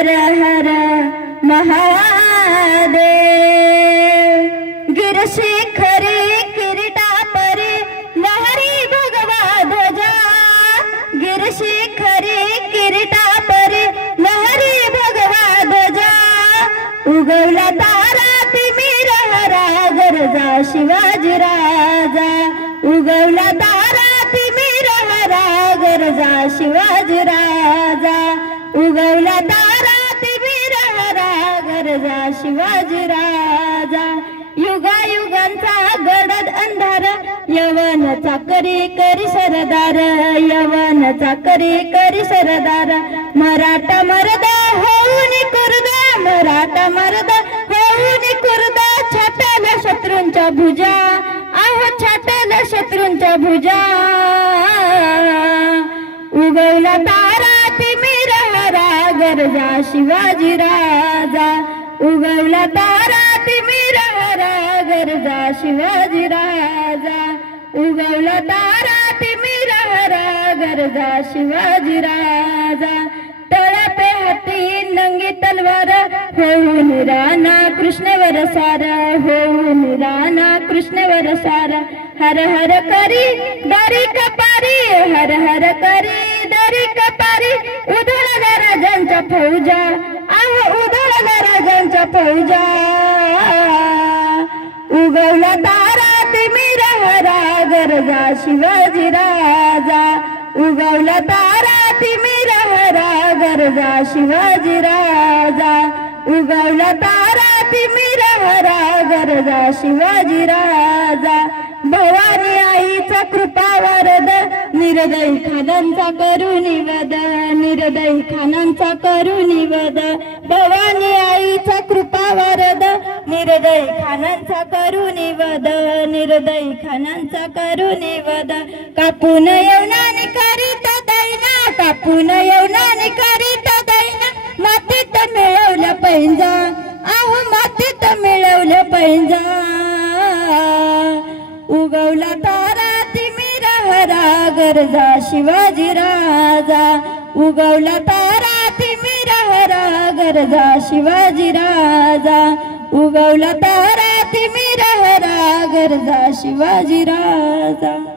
हर हर महादेव। गिरशिखरे किरीटा परे लहरी भगवा ध्वजा। गिरशिखरे किरीटा परे लहरी भगवा ध्वजा। उगवला तारा तिमिर हरा गरजा शिवाजी राजा। उगवला तारा तिमिर हरा गरजा शिवाजी राजा। उगवला तारा तिमिर हरा गरजा शिवाजी राजा। युगायुगांचा गडद अंधार यवनाचा करी करी सरदार। यवनाचा करी करी सरदार। मराठा मर्दा होऊन कुर्दा। मराठा मर्दा होऊन कुर्दा। छाटल्या शत्रूंच्या भुजा। आहो छाटल्या शत्रूंच्या भुजा। उगवला तारा तिमिर हरा गरजा शिवाजी राजा। उगवला तारा तिमिर हरा गरजा शिवाजी राजा। उगवला तारा तिमिर हरा गरजा शिवाजी राजा। तळपे हाती नंगी तलवार होऊन राणा कृष्णवर सार। होऊन राणा कृष्णवर सार। हर हर करी दारी कपारी। हर हर करी दारी कपारी। उधळल्या राजांच्या फौजा। आहो उधळल्या राजांच्या फौजा। उगवला तारा तिमिर हरा गरजा शिवाजी राजा। उगवला तारा तिमिर हरा गरजा शिवाजी राजा। उगवला तारा तिमिर हरा गरजा शिवाजी राजा। भवानी आईचा कृपा वरद निर्दयी खानांचा करुणी वद। निर्दयी खानांचा करुणी वद। भवानी आईचा कृपा वरद निर्दयी खानांचा करुणी वद। निर्दयी खानांचा करुणी वद। कापून यवनाने करीत दैना। कापून यवनाने करीत दैना। मातीत मिळवलं पैंजा। आहो मातीत मिळवलं पैंजा। उगवला तारा तिमिर हरा गरजा शिवाजी राजा। उगवला तारा तिमिर हरा गरजा शिवाजी राजा। उगवला तारा तिमिर हरा गरजा शिवाजी राजा।